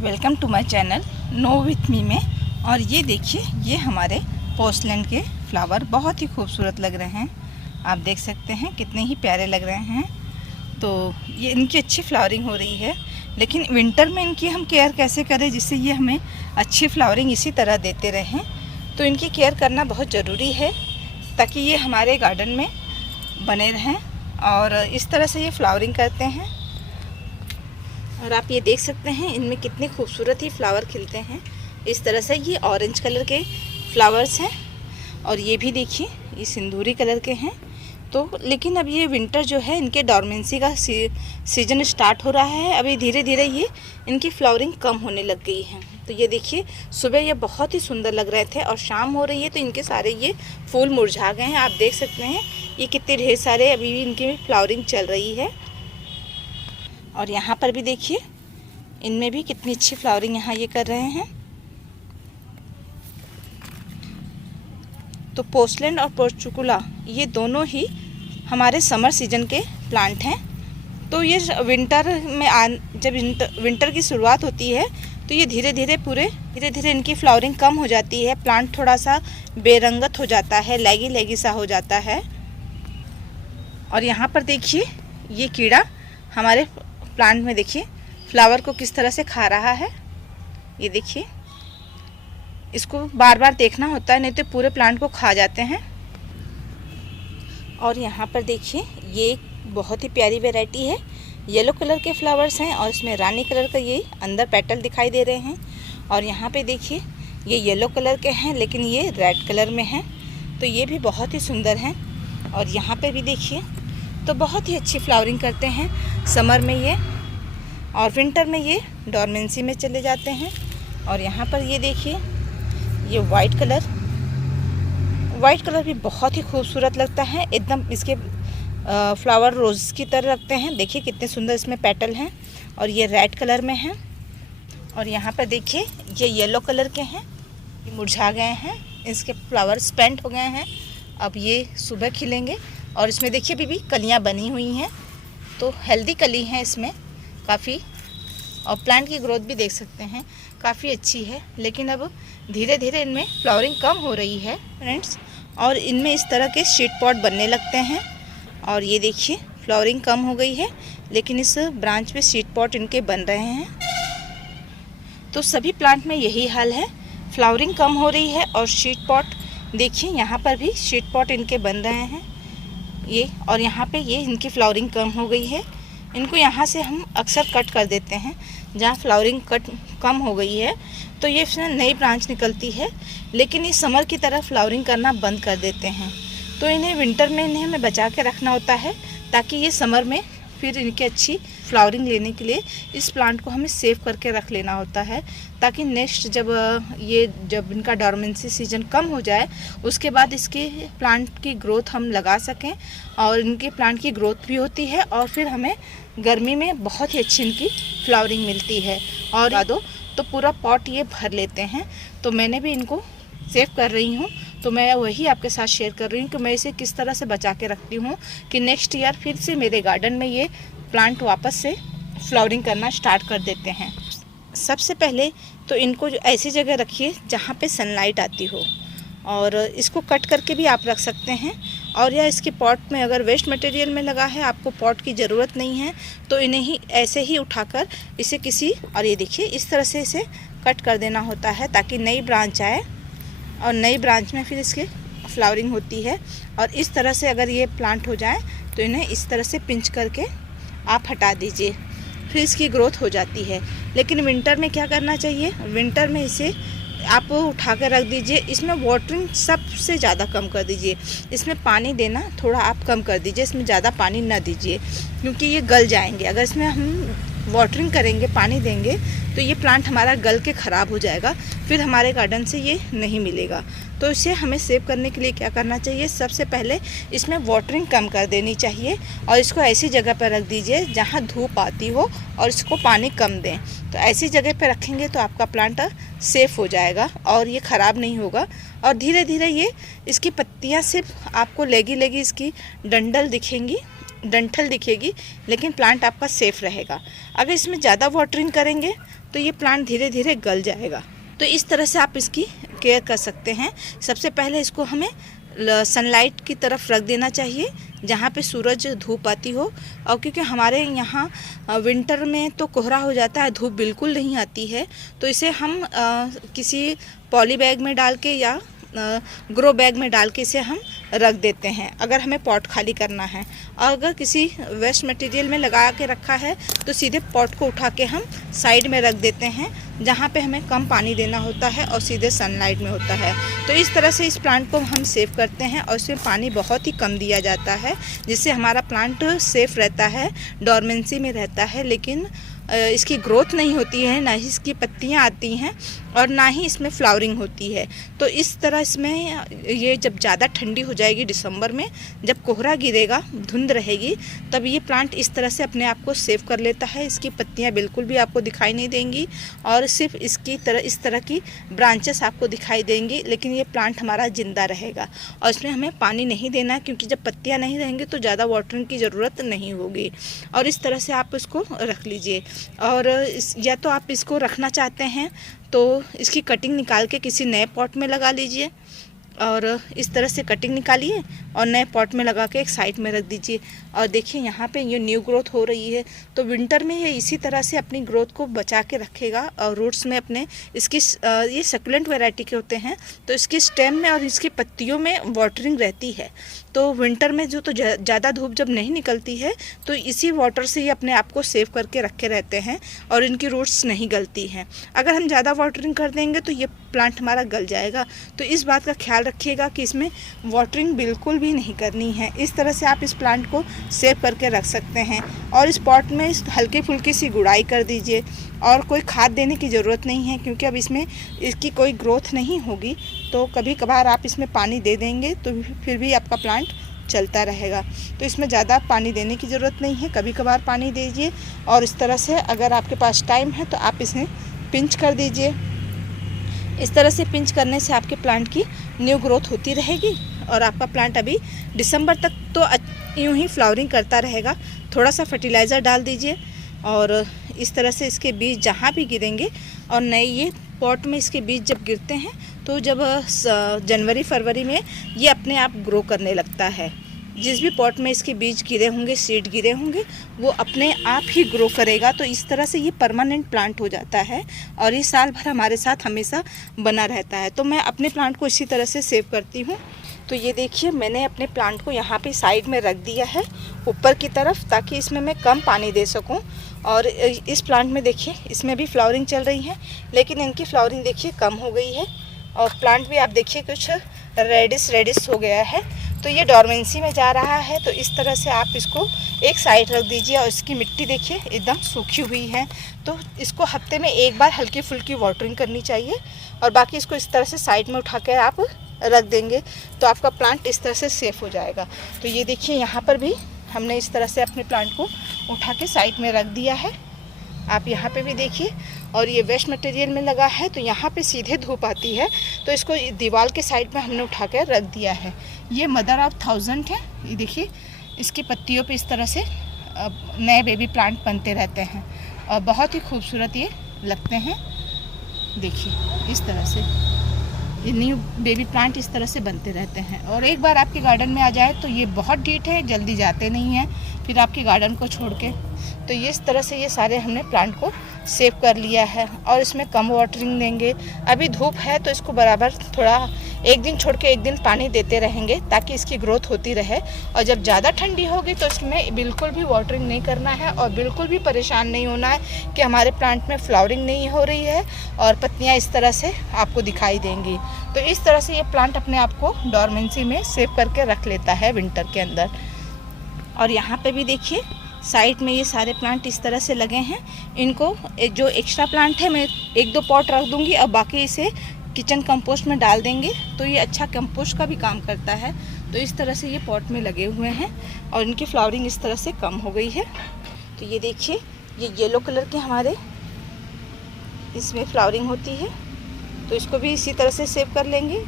Welcome to my channel know with me में। और ये देखिए, ये हमारे पोर्सलेन के फ्लावर बहुत ही खूबसूरत लग रहे हैं। आप देख सकते हैं कितने ही प्यारे लग रहे हैं। तो ये इनकी अच्छी फ्लावरिंग हो रही है, लेकिन विंटर में इनकी हम केयर कैसे करें जिससे ये हमें अच्छी फ्लावरिंग इसी तरह देते रहें। तो इनकी केयर करना बहुत ज़रूरी है ताकि ये हमारे गार्डन में बने रहें और इस तरह से ये फ्लावरिंग करते हैं। और आप ये देख सकते हैं इनमें कितने खूबसूरत ही फ्लावर खिलते हैं। इस तरह से ये ऑरेंज कलर के फ्लावर्स हैं और ये भी देखिए ये सिंदूरी कलर के हैं। तो लेकिन अब ये विंटर जो है इनके डॉर्मेंसी का सीजन स्टार्ट हो रहा है। अभी धीरे धीरे ये इनकी फ्लावरिंग कम होने लग गई है। तो ये देखिए, सुबह ये बहुत ही सुंदर लग रहे थे और शाम हो रही है तो इनके सारे ये फूल मुरझा गए हैं। आप देख सकते हैं ये कितने ढेर सारे अभी भी इनकी फ्लावरिंग चल रही है। और यहाँ पर भी देखिए इनमें भी कितनी अच्छी फ्लावरिंग यहाँ ये कर रहे हैं। तो पोर्सलेन और पोर्चुकुला ये दोनों ही हमारे समर सीजन के प्लांट हैं। तो ये विंटर में जब विंटर की शुरुआत होती है तो ये धीरे धीरे इनकी फ्लावरिंग कम हो जाती है। प्लांट थोड़ा सा बेरंगत हो जाता है, लैगी सा हो जाता है। और यहाँ पर देखिए ये कीड़ा हमारे प्लांट में देखिए फ्लावर को किस तरह से खा रहा है। ये देखिए, इसको बार बार देखना होता है नहीं तो पूरे प्लांट को खा जाते हैं। और यहाँ पर देखिए ये बहुत ही प्यारी वैरायटी है। येलो कलर के फ्लावर्स हैं और इसमें रानी कलर का ये अंदर पेटल दिखाई दे रहे हैं। और यहाँ पे देखिए ये येलो कलर के हैं लेकिन ये रेड कलर में हैं। तो ये भी बहुत ही सुंदर हैं। और यहाँ पे भी देखिए तो बहुत ही अच्छी फ्लावरिंग करते हैं समर में ये, और विंटर में ये डॉर्मेंसी में चले जाते हैं। और यहाँ पर ये देखिए ये वाइट कलर भी बहुत ही खूबसूरत लगता है। एकदम इसके फ्लावर रोज़ की तरह लगते हैं। देखिए कितने सुंदर इसमें पेटल हैं। और ये रेड कलर में हैं। और यहाँ पर देखिए ये येलो कलर के हैं, ये मुरझा गए हैं, इसके फ्लावर स्पेंट हो गए हैं। अब ये सुबह खिलेंगे। और इसमें देखिए अभी भी कलियाँ बनी हुई हैं, तो हेल्दी कली हैं इसमें काफ़ी। और प्लांट की ग्रोथ भी देख सकते हैं काफ़ी अच्छी है। लेकिन अब धीरे धीरे इनमें फ्लावरिंग कम हो रही है फ्रेंड्स, और इनमें इस तरह के शीट पॉट बनने लगते हैं। और ये देखिए फ्लावरिंग कम हो गई है लेकिन इस ब्रांच पे शीट पॉट इनके बन रहे हैं। तो सभी प्लांट में यही हाल है, फ्लावरिंग कम हो रही है। और शीट पॉट देखिए यहाँ पर भी शीट पॉट इनके बन रहे हैं ये। और यहाँ पे ये इनकी फ्लावरिंग कम हो गई है। इनको यहाँ से हम अक्सर कट कर देते हैं जहाँ फ्लावरिंग कम हो गई है, तो ये फिर नई ब्रांच निकलती है। लेकिन ये समर की तरह फ्लावरिंग करना बंद कर देते हैं। तो इन्हें विंटर में इन्हें हमें बचा के रखना होता है ताकि ये समर में फिर इनकी अच्छी फ्लावरिंग लेने के लिए इस प्लांट को हमें सेव करके रख लेना होता है, ताकि नेक्स्ट जब इनका डॉर्मेंसी सीजन कम हो जाए उसके बाद इसके प्लांट की ग्रोथ हम लगा सकें। और इनके प्लांट की ग्रोथ भी होती है और फिर हमें गर्मी में बहुत ही अच्छी इनकी फ्लावरिंग मिलती है। और तो पूरा पॉट ये भर लेते हैं। तो मैंने भी इनको सेव कर रही हूँ, तो मैं वही आपके साथ शेयर कर रही हूँ कि मैं इसे किस तरह से बचा के रखती हूँ कि नेक्स्ट ईयर फिर से मेरे गार्डन में ये प्लांट वापस से फ्लावरिंग करना स्टार्ट कर देते हैं। सबसे पहले तो इनको ऐसी जगह रखिए जहाँ पे सनलाइट आती हो, और इसको कट करके भी आप रख सकते हैं। और या इसके पॉट में अगर वेस्ट मटेरियल में लगा है, आपको पॉट की ज़रूरत नहीं है, तो इन्हें ही ऐसे ही उठाकर इसे और ये देखिए इस तरह से इसे कट कर देना होता है ताकि नई ब्रांच आए और नई ब्रांच में फिर इसकी फ्लावरिंग होती है। और इस तरह से अगर ये प्लांट हो जाए तो इन्हें इस तरह से पिंच करके आप हटा दीजिए, फिर इसकी ग्रोथ हो जाती है। लेकिन विंटर में क्या करना चाहिए, विंटर में इसे आप उठा कर रख दीजिए। इसमें वाटरिंग सबसे ज़्यादा कम कर दीजिए। इसमें पानी देना थोड़ा आप कम कर दीजिए, इसमें ज़्यादा पानी ना दीजिए क्योंकि ये गल जाएंगे। अगर इसमें हम वाटरिंग करेंगे, पानी देंगे, तो ये प्लांट हमारा गल के ख़राब हो जाएगा, फिर हमारे गार्डन से ये नहीं मिलेगा। तो इसे हमें सेव करने के लिए क्या करना चाहिए, सबसे पहले इसमें वाटरिंग कम कर देनी चाहिए और इसको ऐसी जगह पर रख दीजिए जहाँ धूप आती हो और इसको पानी कम दें। तो ऐसी जगह पर रखेंगे तो आपका प्लांट सेफ़ हो जाएगा और ये ख़राब नहीं होगा। और धीरे धीरे ये इसकी पत्तियाँ सिर्फ आपको लेगी इसकी डंठल दिखेगी, लेकिन प्लांट आपका सेफ़ रहेगा। अगर इसमें ज़्यादा वाटरिंग करेंगे तो ये प्लांट धीरे धीरे गल जाएगा। तो इस तरह से आप इसकी केयर कर सकते हैं। सबसे पहले इसको हमें सनलाइट की तरफ रख देना चाहिए, जहाँ पे सूरज धूप आती हो। और क्योंकि हमारे यहाँ विंटर में तो कोहरा हो जाता है, धूप बिल्कुल नहीं आती है, तो इसे हम किसी पॉली बैग में डाल के या ग्रो बैग में डाल के इसे हम रख देते हैं, अगर हमें पॉट खाली करना है। और अगर किसी वेस्ट मटेरियल में लगा के रखा है तो सीधे पॉट को उठा के हम साइड में रख देते हैं, जहाँ पे हमें कम पानी देना होता है और सीधे सनलाइट में होता है। तो इस तरह से इस प्लांट को हम सेव करते हैं और इसमें पानी बहुत ही कम दिया जाता है, जिससे हमारा प्लांट सेफ रहता है, डोरमेंसी में रहता है, लेकिन इसकी ग्रोथ नहीं होती है, ना ही इसकी पत्तियां आती हैं और ना ही इसमें फ्लावरिंग होती है। तो इस तरह इसमें ये जब ज़्यादा ठंडी हो जाएगी दिसंबर में, जब कोहरा गिरेगा, धुंध रहेगी, तब ये प्लांट इस तरह से अपने आप को सेव कर लेता है। इसकी पत्तियां बिल्कुल भी आपको दिखाई नहीं देंगी और सिर्फ इस तरह की ब्रांचेस आपको दिखाई देंगी, लेकिन ये प्लांट हमारा ज़िंदा रहेगा। और इसमें हमें पानी नहीं देना, क्योंकि जब पत्तियाँ नहीं रहेंगी तो ज़्यादा वाटरिंग की ज़रूरत नहीं होगी। और इस तरह से आप इसको रख लीजिए। और या तो आप इसको रखना चाहते हैं तो इसकी कटिंग निकाल के किसी नए पॉट में लगा लीजिए, और इस तरह से कटिंग निकालिए और नए पॉट में लगा के एक साइड में रख दीजिए। और देखिए यहाँ पे ये न्यू ग्रोथ हो रही है, तो विंटर में ये इसी तरह से अपनी ग्रोथ को बचा के रखेगा। और रूट्स में अपने इसकी ये सकुलेंट वैरायटी के होते हैं, तो इसकी स्टेम में और इसकी पत्तियों में वाटरिंग रहती है। तो विंटर में जो तो ज़्यादा धूप जब नहीं निकलती है, तो इसी वाटर से ये अपने आप को सेव करके रखे रहते हैं और इनकी रूट्स नहीं गलती हैं। अगर हम ज़्यादा वाटरिंग कर देंगे तो ये प्लांट हमारा गल जाएगा। तो इस बात का ख्याल रखिएगा कि इसमें वाटरिंग बिल्कुल भी नहीं करनी है। इस तरह से आप इस प्लांट को सेव करके रख सकते हैं। और इस पॉट में हल्की फुल्की सी गुड़ाई कर दीजिए, और कोई खाद देने की ज़रूरत नहीं है, क्योंकि अब इसमें इसकी कोई ग्रोथ नहीं होगी। तो कभी कभार आप इसमें पानी दे देंगे तो फिर भी आपका प्लांट चलता रहेगा। तो इसमें ज़्यादा पानी देने की ज़रूरत नहीं है, कभी कभार पानी दीजिए। और इस तरह से अगर आपके पास टाइम है तो आप इसे पिंच कर दीजिए। इस तरह से पिंच करने से आपके प्लांट की न्यू ग्रोथ होती रहेगी और आपका प्लांट अभी दिसंबर तक तो यूँ ही फ्लावरिंग करता रहेगा। थोड़ा सा फर्टिलाइज़र डाल दीजिए और इस तरह से इसके बीज जहाँ भी गिरेंगे, और नए ये पॉट में इसके बीज जब गिरते हैं तो जब जनवरी फरवरी में ये अपने आप ग्रो करने लगता है। जिस भी पॉट में इसके बीज गिरे होंगे, सीड गिरे होंगे, वो अपने आप ही ग्रो करेगा। तो इस तरह से ये परमानेंट प्लांट हो जाता है और ये साल भर हमारे साथ हमेशा बना रहता है। तो मैं अपने प्लांट को इसी तरह से सेव करती हूँ। तो ये देखिए, मैंने अपने प्लांट को यहाँ पे साइड में रख दिया है ऊपर की तरफ, ताकि इसमें मैं कम पानी दे सकूँ। और इस प्लांट में देखिए, इसमें भी फ्लावरिंग चल रही है, लेकिन इनकी फ्लावरिंग देखिए कम हो गई है। और प्लांट भी आप देखिए कुछ रेडिश हो गया है, तो ये डोरमेंसी में जा रहा है। तो इस तरह से आप इसको एक साइड रख दीजिए। और इसकी मिट्टी देखिए एकदम सूखी हुई है, तो इसको हफ्ते में एक बार हल्की फुल्की वाटरिंग करनी चाहिए। और बाकी इसको इस तरह से साइड में उठा कर आप रख देंगे तो आपका प्लांट इस तरह से सेफ हो जाएगा। तो ये देखिए, यहाँ पर भी हमने इस तरह से अपने प्लांट को उठा के साइड में रख दिया है। आप यहाँ पे भी देखिए, और ये वेस्ट मटेरियल में लगा है तो यहाँ पे सीधे धूप आती है, तो इसको दीवार के साइड में हमने उठा कर रख दिया है। ये मदर ऑफ 1000 है। ये देखिए, इसकी पत्तियों पे इस तरह से नए बेबी प्लांट बनते रहते हैं और बहुत ही खूबसूरत ये लगते हैं। देखिए इस तरह से ये न्यू बेबी प्लांट इस तरह से बनते रहते हैं। और एक बार आपके गार्डन में आ जाए तो ये बहुत ढीठ है, जल्दी जाते नहीं हैं फिर आपके गार्डन को छोड़ के। तो ये इस तरह से ये सारे हमने प्लांट को सेव कर लिया है। और इसमें कम वाटरिंग देंगे। अभी धूप है तो इसको बराबर थोड़ा एक दिन छोड़ के एक दिन पानी देते रहेंगे, ताकि इसकी ग्रोथ होती रहे। और जब ज़्यादा ठंडी होगी तो इसमें बिल्कुल भी वाटरिंग नहीं करना है और बिल्कुल भी परेशान नहीं होना है कि हमारे प्लांट में फ्लावरिंग नहीं हो रही है और पत्तियाँ इस तरह से आपको दिखाई देंगी। तो इस तरह से ये प्लांट अपने आप को डोरमेंसी में सेव करके रख लेता है विंटर के अंदर। और यहाँ पे भी देखिए, साइड में ये सारे प्लांट इस तरह से लगे हैं। इनको जो एक्स्ट्रा प्लांट है मैं 1-2 पॉट रख दूँगी और बाकी इसे किचन कंपोस्ट में डाल देंगे, तो ये अच्छा कंपोस्ट का भी काम करता है। तो इस तरह से ये पॉट में लगे हुए हैं और इनकी फ्लावरिंग इस तरह से कम हो गई है। तो ये देखिए, ये येलो कलर के हमारे इसमें फ्लावरिंग होती है, तो इसको भी इसी तरह से सेव कर लेंगे।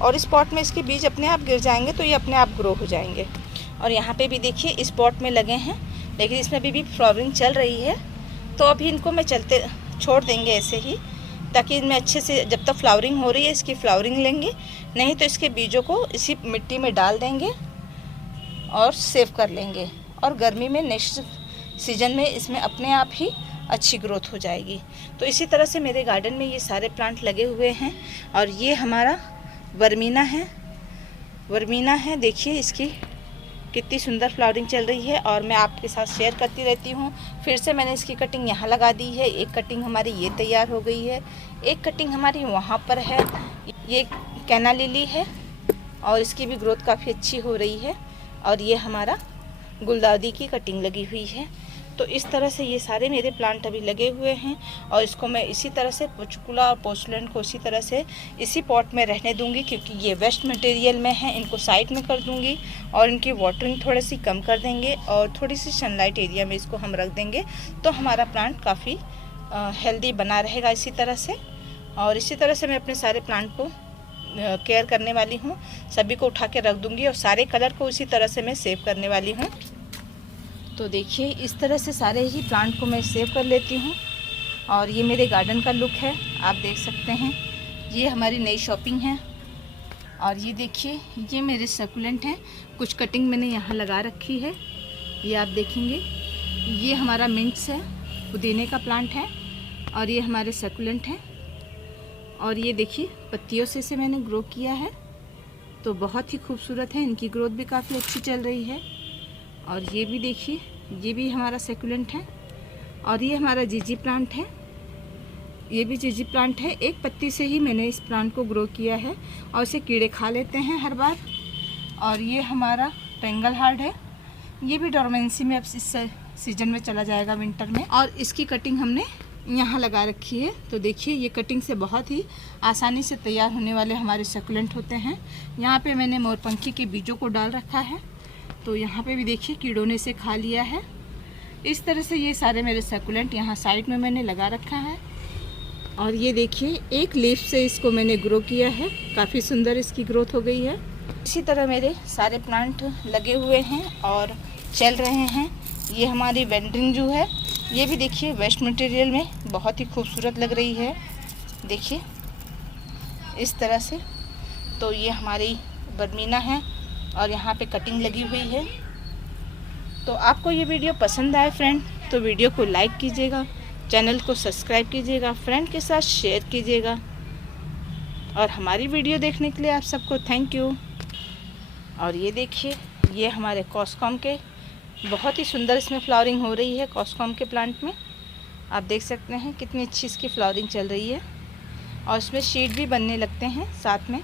और इस पॉट में इसके बीज अपने आप गिर जाएंगे तो ये अपने आप ग्रो हो जाएंगे। और यहाँ पे भी देखिए, इस पॉट में लगे हैं, लेकिन इसमें भी फ्लावरिंग चल रही है। तो अभी इनको मैं छोड़ देंगे ऐसे ही, ताकि इनमें अच्छे से जब तक फ्लावरिंग हो रही है इसकी फ्लावरिंग लेंगे, नहीं तो इसके बीजों को इसी मिट्टी में डाल देंगे और सेव कर लेंगे, और गर्मी में नेक्स्ट सीजन में इसमें अपने आप ही अच्छी ग्रोथ हो जाएगी। तो इसी तरह से मेरे गार्डन में ये सारे प्लांट लगे हुए हैं। और ये हमारा वर्मीना है, देखिए इसकी कितनी सुंदर फ्लावरिंग चल रही है, और मैं आपके साथ शेयर करती रहती हूँ। फिर से मैंने इसकी कटिंग यहाँ लगा दी है, एक कटिंग हमारी ये तैयार हो गई है, एक कटिंग हमारी वहाँ पर है, ये कैना लिली है और इसकी भी ग्रोथ काफ़ी अच्छी हो रही है। और ये हमारा गुलदाउदी की कटिंग लगी हुई है। तो इस तरह से ये सारे मेरे प्लांट अभी लगे हुए हैं, और इसको मैं इसी तरह से पोचुकुला और पोर्सुलेन को इसी तरह से इसी पॉट में रहने दूंगी, क्योंकि ये वेस्ट मटेरियल में है। इनको साइड में कर दूंगी और इनकी वाटरिंग थोड़ी सी कम कर देंगे, और थोड़ी सी सनलाइट एरिया में इसको हम रख देंगे, तो हमारा प्लांट काफ़ी हेल्दी बना रहेगा इसी तरह से। और इसी तरह से मैं अपने सारे प्लांट को केयर करने वाली हूँ, सभी को उठा के रख दूँगी, और सारे कलर को इसी तरह से मैं सेव करने वाली हूँ। तो देखिए इस तरह से सारे ही प्लांट को मैं सेव कर लेती हूँ। और ये मेरे गार्डन का लुक है, आप देख सकते हैं। ये हमारी नई शॉपिंग है। और ये देखिए ये मेरे सकुलेंट हैं, कुछ कटिंग मैंने यहाँ लगा रखी है, ये आप देखेंगे। ये हमारा मिंट्स है, पुदीने का प्लांट है, और ये हमारे सकुलेंट हैं। और ये देखिए पत्तियों से इसे मैंने ग्रो किया है, तो बहुत ही खूबसूरत है, इनकी ग्रोथ भी काफ़ी अच्छी चल रही है। और ये भी देखिए, ये भी हमारा सेकुलेंट है। और ये हमारा जीजी प्लांट है, ये भी जीजी प्लांट है। एक पत्ती से ही मैंने इस प्लांट को ग्रो किया है, और इसे कीड़े खा लेते हैं हर बार। और ये हमारा पेंगल हार्ड है, ये भी डोरमेंसी में अब इस सीजन में चला जाएगा विंटर में। और इसकी कटिंग हमने यहाँ लगा रखी है। तो देखिए ये कटिंग से बहुत ही आसानी से तैयार होने वाले हमारे सकुलेंट होते हैं। यहाँ पे मैंने मोरपंखी के बीजों को डाल रखा है, तो यहाँ पे भी देखिए कीड़ों ने इसे खा लिया है। इस तरह से ये सारे मेरे सकुलेंट यहाँ साइड में मैंने लगा रखा है। और ये देखिए एक लीफ से इसको मैंने ग्रो किया है, काफ़ी सुंदर इसकी ग्रोथ हो गई है। इसी तरह मेरे सारे प्लांट लगे हुए हैं और चल रहे हैं। ये हमारी वेंड्रिंग है, ये भी देखिए वेस्ट मटेरियल में बहुत ही खूबसूरत लग रही है, देखिए इस तरह से। तो ये हमारी वर्मीना है, और यहाँ पे कटिंग लगी हुई है। तो आपको ये वीडियो पसंद आए फ्रेंड, तो वीडियो को लाइक कीजिएगा, चैनल को सब्सक्राइब कीजिएगा, फ्रेंड के साथ शेयर कीजिएगा। और हमारी वीडियो देखने के लिए आप सबको थैंक यू। और ये देखिए ये हमारे कॉस्कॉम के बहुत ही सुंदर इसमें फ्लावरिंग हो रही है। कॉस्कॉम के प्लांट में आप देख सकते हैं कितनी अच्छी इसकी फ्लावरिंग चल रही है, और इसमें शीट भी बनने लगते हैं साथ में।